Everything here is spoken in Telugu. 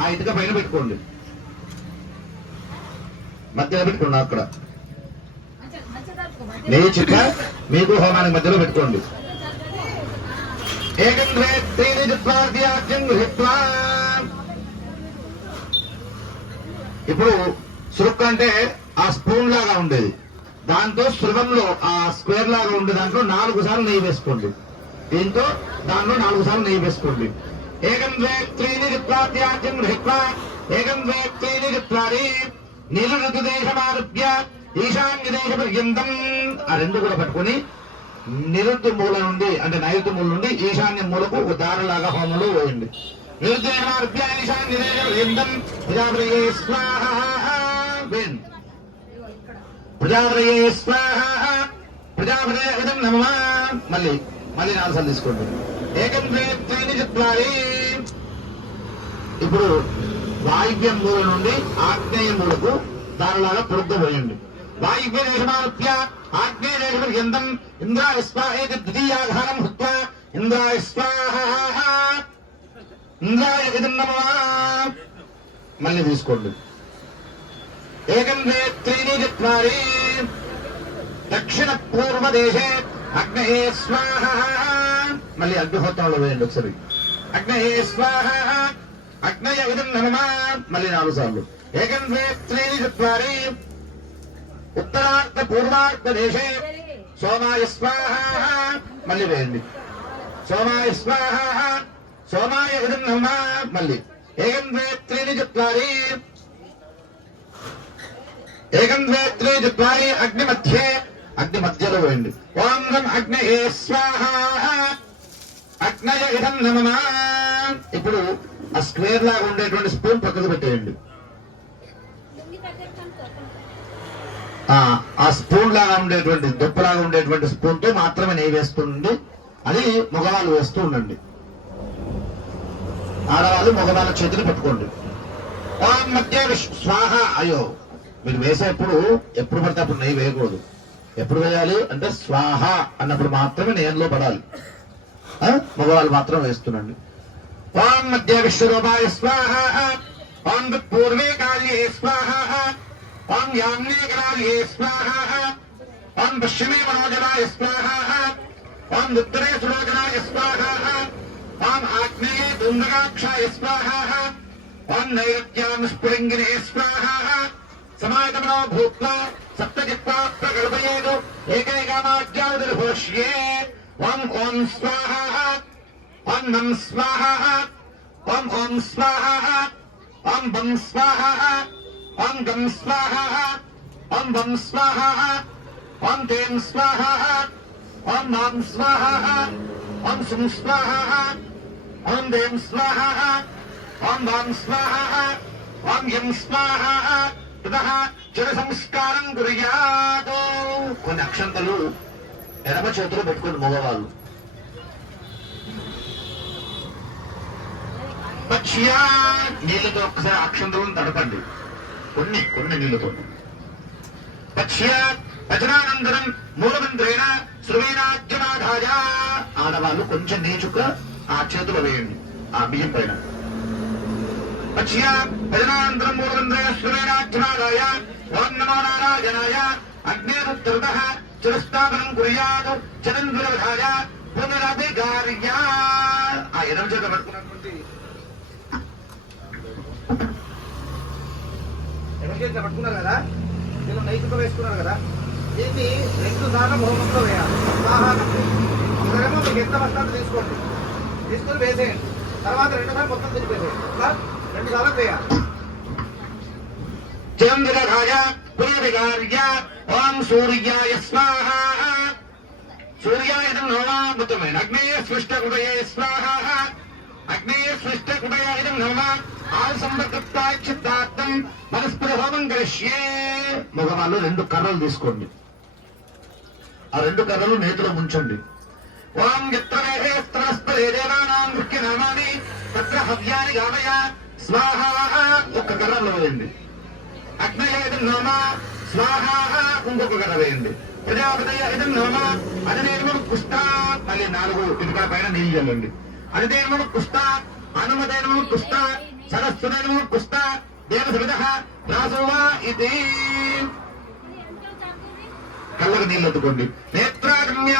ఆ ఇటుక పైన పెట్టుకోండి. మధ్యలో పెట్టుకోండి అక్కడ నెయ్యి చిక్క మీకు హోమానికి మధ్యలో పెట్టుకోండి. ఇప్పుడు సురుక్ అంటే ఆ స్పూన్ లాగా ఉండేది. దాంతో సులభంలో ఆ స్క్వేర్ లాగా ఉండే దాంట్లో నాలుగు సార్లు నెయ్యి వేసుకోండి. దీంతో దాంట్లో నాలుగు సార్లు నెయ్యి వేసుకోండి. ఏకం ద్వే త్రీ త్రీణి చత్వారి నీలు ఈశాన్య దేశ పర్యంతం ఆ రెండు కూడా పట్టుకుని నిరుద్ధ మూల నుండి అంటే నైరుతి మూల నుండి ఈశాన్య మూలకు ఒక దారులాగా హోమంలో పోయింది. నిరుద్ధేమార్భ్య ఈశాన్య దేశ పర్యంతం ప్రజాపతయే స్వాహ. వేయండి స్వాహ. ప్రజాపతే ఇదం నమ. మళ్ళీ మళ్ళీ నాలుగు తీసుకోండి. ఏకం ద్వే త్రీణి ఇప్పుడు వాయువ్యం మూల నుండి ఆగ్నేయ మూలకు దానిలాగా పొడుగ్గా వాయువ్య దేశమానుభ్య ఆగ్నేయ దేశం పర్యంతం ఇంద్రాయ స్వాహేతి ద్వితీయాఘారం హృత్వా ఇంద్రాయ స్వాహ ఇంద్రాయ మళ్ళీ తీసుకోండి. ఏకం ద్వే త్రీని చత్వారి. దక్షిణ పూర్వ దేశే అగ్నయే స్వాహ మళ్ళీ అగ్నిహోత్రంలో వేయండి ఒకసారి. అగ్నయే స్వాహ అగ్నయ ఇదం నమ మళ్ళీ నాలుగు సార్లు. ఏకం ద్వే త్రీణి చత్వారి. ఉత్తరార్థ పూర్వార్థ దేశే. సోమాయ స్వాహ. మళ్ళీ వేయండి. సోమాయ స్వాహ. సోమాయ ఇదం నమ మళ్ళీ. ఏకం ద్వే త్రీణి చత్వారి. ఏకం ద్వే త్రీ చత్వారి అగ్ని మధ్యే అగ్ని మధ్యలో వేయండి. ఓం రం అగ్నయే స్వాహ. అగ్నయ ఇదం నమమా. ఇప్పుడు ఆ స్క్వేర్ లాగా ఉండేటువంటి స్పూన్ పక్కకు పెట్టేయండి. ఆ ఆ స్పూన్ లాగా ఉండేటువంటి దుప్పలాగా ఉండేటువంటి స్పూన్తో మాత్రమే నెయ్యి వేస్తుండండి అది మగవాళ్ళు వేస్తూ ఉండండి. ఆడవాళ్ళు మగవాళ్ళ చేతులు పెట్టుకోండి. ఓం మధ్య స్వాహ అయ్యో మీరు వేసేప్పుడు ఎప్పుడు పడితే అప్పుడు నెయ్యి వేయకూడదు. ఎప్పుడు వేయాలి అంటే స్వాహ అన్నప్పుడు మాత్రమే నేనులో పడాలి. మగవాళ్ళు మాత్రం వేస్తుండండి. ఓం మధ్య విశ్వరూపాయ స్వాహ ఓం పూర్వే కాళీ స్వాహ ఓం యామ్నే కాళీ స్వాహ ఓం పశ్చిమే మనోజరాయ స్వాహ ఓం ఉత్తరే సులోచనాయ స్వాహ ఓం ఆగ్నేయే దుండగాక్షాయ స్వాహ ఓం నైరుత్యాం స్ఫులింగినే స్వాహ సమాగమనో భూత్వా సప్తజిత్వా ప్రకల్పయేదు ఏకైకమాజ్యాదిర్భోష్యే ఓం ఓం స్వాహ ఓం నం స్వాహ ఓం ఓం స్వాహ ఓం బం స్వాహ ఓం గం స్వాహ ఓం బం స్వాహ ఓం తేం స్వాహ ఓం నాం స్వాహ ఓం సుం స్వాహ ఓం దేం స్వాహ ఓం వాం స్వాహ ఓం యం స్వాహ తదః చిర సంస్కారం కుర్యాత్ కొన్ని అక్షంతలు ఎడమ చేతులు పెట్టుకుని మగవాళ్ళు పక్ష్యా నీళ్ళతో ఒకసారి అక్షంతలను తడపండి కొన్ని కొన్ని నీళ్ళతో. పక్ష్యా భజనానంతరం మూలమంత్రేణ శ్రువేనాద్యమాధాయ ఆడవాళ్ళు కొంచెం నీచుక ఆ చేతులు వేయండి ఆ బియ్యం పైన. పక్ష్యా భజనానంతరం మూలమంత్రేణ శ్రువేనాద్యమాధాయ ఓం నమో నారాయణాయ. అగ్నేరుత్తరత చిరస్థాపనం కుర్యాత్ చరంద్రవధాయ పునరధికార్య ఆ ఎడమ చేత పట్టుకున్నటువంటి ఎవరికైతే పట్టుకున్నారు కదా? నైతిక వేసుకున్నారు కదా? దీన్ని రెండు సార్లు హోమంలో వేయాలి. ఒకరేమో మీకు ఎంత వస్తుందో తీసుకోండి. తీసుకొని వేసేయండి. తర్వాత రెండు మొత్తం తిరిపేసేయండి ఇట్లా రెండు సార్లు వేయాలి. ఓం సూర్యాయ స్వాహ. సూర్యాయ నోమామృతమైన అగ్నేయ స్పృష్ట స్వాహ. అగ్నేయ స్పృష్ట హృదయ ఇదం నమ ఆరు సంపర్కప్తాయ చిత్తార్థం హోమం కలిష్యే మగవాళ్ళు రెండు కర్రలు తీసుకోండి. ఆ రెండు కర్రలు నేతిలో ముంచండి. ఓం ఎత్రస్పరే దేవానాం ముఖ్య నామాని తత్ర హవ్యాని గామయ స్వాహ ఒక్క కర్రలో వేయండి. అగ్నయేదం ఇదం స్వాహ ఇంకొక కర్ర వేయండి. ప్రజాపతయ ఇదం నామ అదనేమం పుష్ట మళ్ళీ నాలుగు ఇటుక పైన నీళ్ళు చల్లండి. అనుదేనము పుష్ట అనుమదేనము పుష్ట సరస్సుదేనము పుష్ట దేవ సమిత ఇది. కళ్ళకు నీళ్ళు ఎత్తుకోండి నేత్రాగమ్య